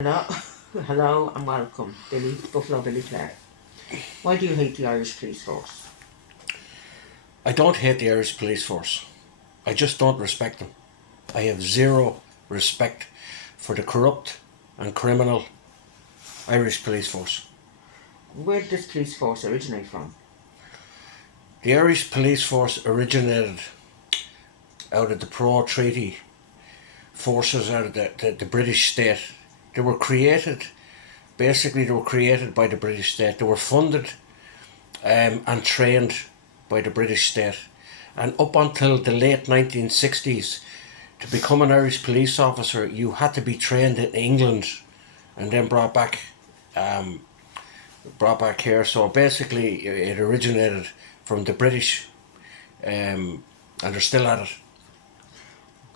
Hello, hello and welcome, Buffalo Billy Clare. Why do you hate the Irish police force? I don't hate the Irish police force. I just don't respect them. I have zero respect for the corrupt and criminal Irish police force. Where did this police force originate from? The Irish police force originated out of the pro-treaty forces, out of the British state. They were created, by the British state. They were funded and trained by the British state. And up until the late 1960s, to become an Irish police officer, you had to be trained in England and then brought back here. So basically, it originated from the British, and they're still at it.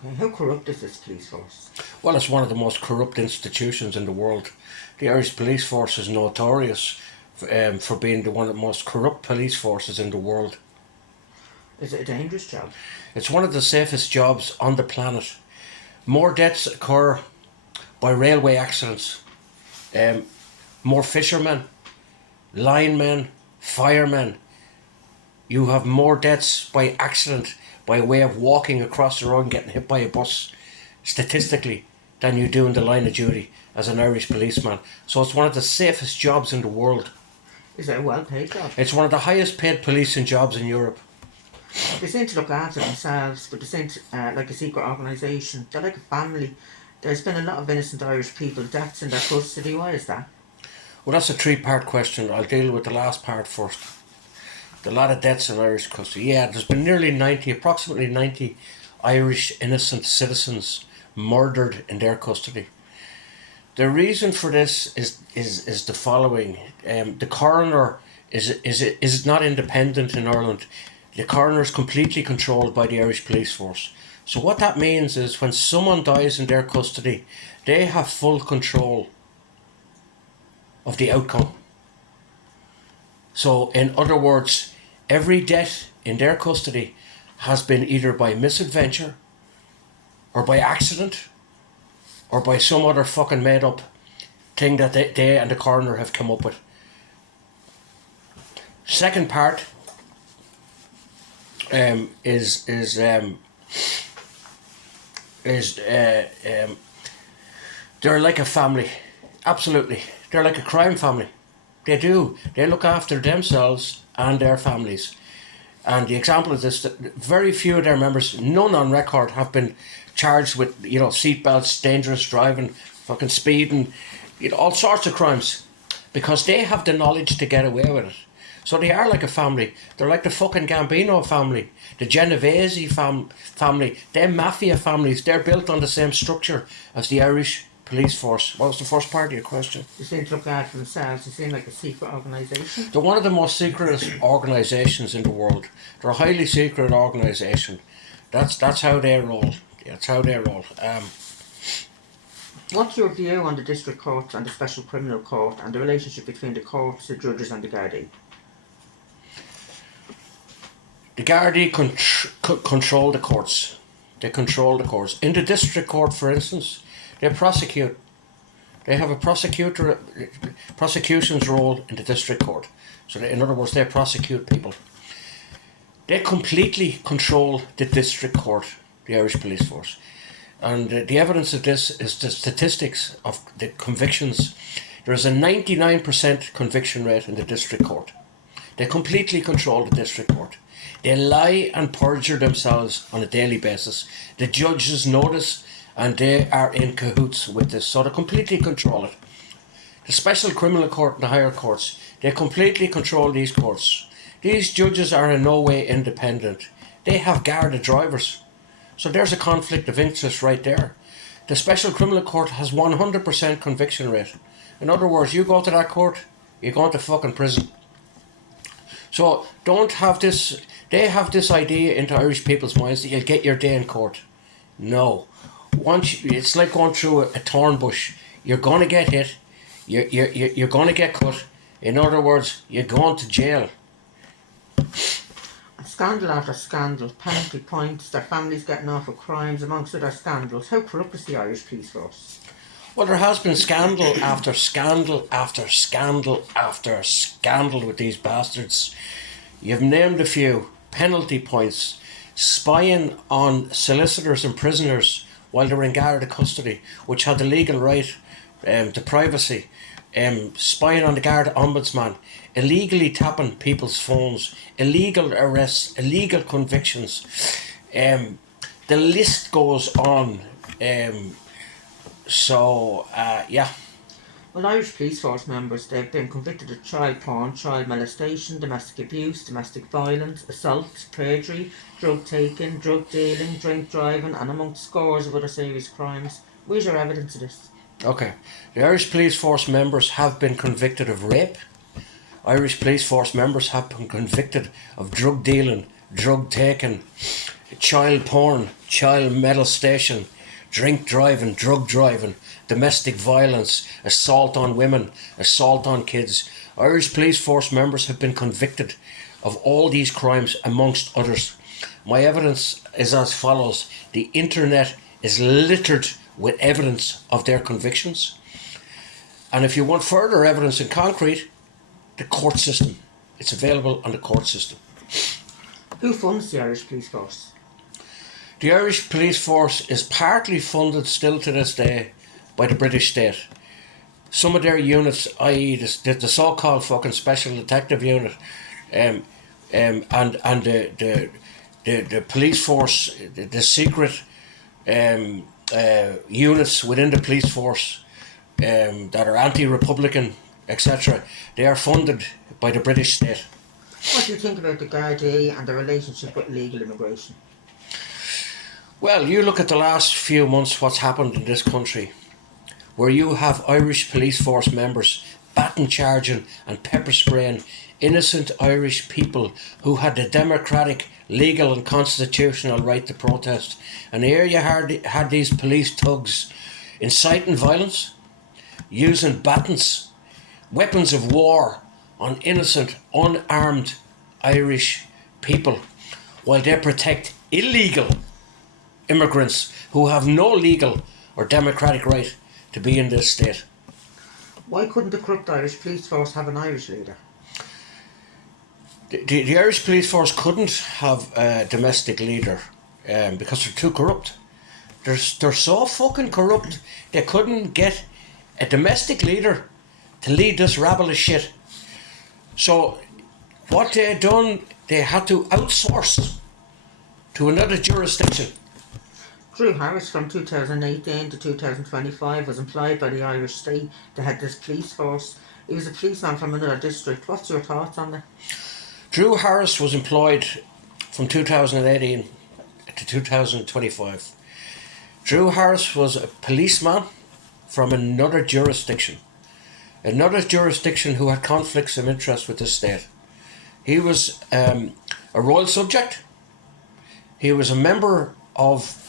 Okay, how corrupt is this police force? Well, it's one of the most corrupt institutions in the world. The Irish police force is notorious for being one of the most corrupt police forces in the world. Is it a dangerous job? It's one of the safest jobs on the planet. More deaths occur by railway accidents. More fishermen, linemen, firemen. You have more deaths by accident, by way of walking across the road and getting hit by a bus, statistically, than you do in the line of duty as an Irish policeman. So it's one of the safest jobs in the world. Is it a well-paid job? It's one of the highest paid policing jobs in Europe. They seem to look after themselves, but they seem to, like a secret organisation. They're like a family. There's been a lot of innocent Irish people deaths in their custody. Why is that? Well, that's a three-part question. I'll deal with the last part first. A lot of deaths in Irish custody. Yeah, there's been approximately 90 Irish innocent citizens murdered in their custody. The reason for this is the following. The coroner is not independent in Ireland. The coroner is completely controlled by the Irish police force. So what that means is when someone dies in their custody, they have full control of the outcome. So in other words, every death in their custody has been either by misadventure or by accident or by some other fucking made up thing that they and the coroner have come up with. Second part is they're like a family. Absolutely. They're like a crime family. They do. They look after themselves and their families. And the example is this, that very few of their members, none on record, have been charged with, seatbelts, dangerous driving, fucking speeding, all sorts of crimes. Because they have the knowledge to get away with it. So they are like a family. They're like the fucking Gambino family, the Genovese family, them mafia families. They're built on the same structure as the Irish police force. What was the first part of your question? They seem to look after themselves. They seem like a secret organisation. They're one of the most secret organisations in the world. They're a highly secret organisation. That's how they roll. That's how they roll. What's your view on the district court and the special criminal court and the relationship between the courts, the judges and the Gardaí? The Gardaí control the courts. They control the courts. In the district court, for instance, they prosecute. They have a prosecution's role in the district court. So in other words, they prosecute people. They completely control the district court, the Irish police force. And the evidence of this is the statistics of the convictions. There is a 99% conviction rate in the district court. They completely control the district court. They lie and perjure themselves on a daily basis. The judges notice and they are in cahoots with this, so they completely control it. The special criminal court and the higher courts, they completely control these courts. These judges are in no way independent. They have Garda drivers. So there's a conflict of interest right there. The special criminal court has 100% conviction rate. In other words, you go to that court, you're going to fucking prison. So don't have this, they have this idea into Irish people's minds that you'll get your day in court. No. It's like going through a thorn bush. You're going to get hit. You're going to get cut. In other words, you're going to jail. Scandal after scandal, penalty points, their families getting off with crimes amongst other scandals. How corrupt is the Irish police force? Well, there has been scandal after scandal after scandal after scandal with these bastards. You've named a few. Penalty points, spying on solicitors and prisoners while they were in guarded custody, which had the legal right to privacy, spying on the guard ombudsman, illegally tapping people's phones, illegal arrests, illegal convictions. The list goes on. Yeah. Well, Irish police force members, they've been convicted of child porn, child molestation, domestic abuse, domestic violence, assault, perjury, drug taking, drug dealing, drink driving, and amongst scores of other serious crimes. Where's your evidence of this? Okay. The Irish police force members have been convicted of rape. Irish police force members have been convicted of drug dealing, drug taking, child porn, child molestation, drink driving, drug driving, domestic violence, assault on women, assault on kids. Irish police force members have been convicted of all these crimes amongst others. My evidence is as follows. The internet is littered with evidence of their convictions. And if you want further evidence in concrete, the court system. It's available on the court system. Who funds the Irish police force? The Irish police force is partly funded still to this day by the British state. Some of their units, i.e. the so-called fucking special detective unit, and the police force, the secret units within the police force that are anti-republican, etc., they are funded by the British state. What do you think about the Gardaí and the relationship with legal immigration? Well, you look at the last few months, what's happened in this country, where you have Irish police force members baton charging and pepper spraying innocent Irish people who had the democratic, legal and constitutional right to protest. And here you had these police thugs inciting violence, using batons, weapons of war on innocent, unarmed Irish people, while they protect illegal immigrants who have no legal or democratic right to be in this state. Why couldn't the corrupt Irish police force have an Irish leader? The Irish police force couldn't have a domestic leader because they're too corrupt. They're so fucking corrupt, they couldn't get a domestic leader to lead this rabble of shit. So what they had done, they had to outsource to another jurisdiction. Drew Harris from 2018 to 2025 was employed by the Irish state to head this police force. He was a policeman from another district. What's your thoughts on that? Drew Harris was employed from 2018 to 2025. Drew Harris was a policeman from another jurisdiction who had conflicts of interest with the state. He was a royal subject. He was a member of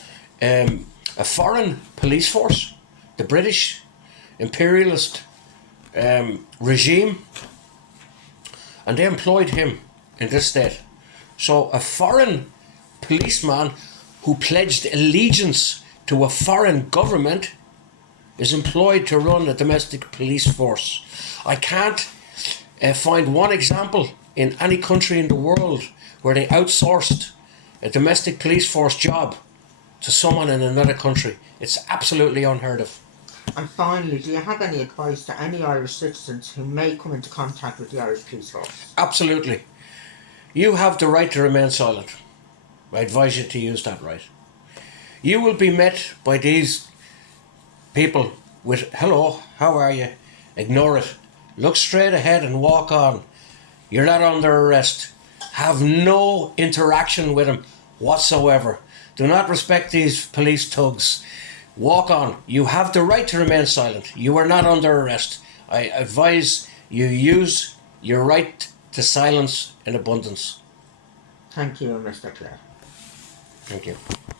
a foreign police force, the British imperialist regime, and they employed him in this state. So a foreign policeman who pledged allegiance to a foreign government is employed to run a domestic police force. I can't find one example in any country in the world where they outsourced a domestic police force job to someone in another country. It's absolutely unheard of. And finally, do you have any advice to any Irish citizens who may come into contact with the Irish police force? Absolutely. You have the right to remain silent. I advise you to use that right. You will be met by these people with, hello, how are you? Ignore it. Look straight ahead and walk on. You're not under arrest. Have no interaction with them whatsoever. Do not respect these police thugs. Walk on. You have the right to remain silent. You are not under arrest. I advise you use your right to silence in abundance. Thank you, Mr. Clare. Thank you.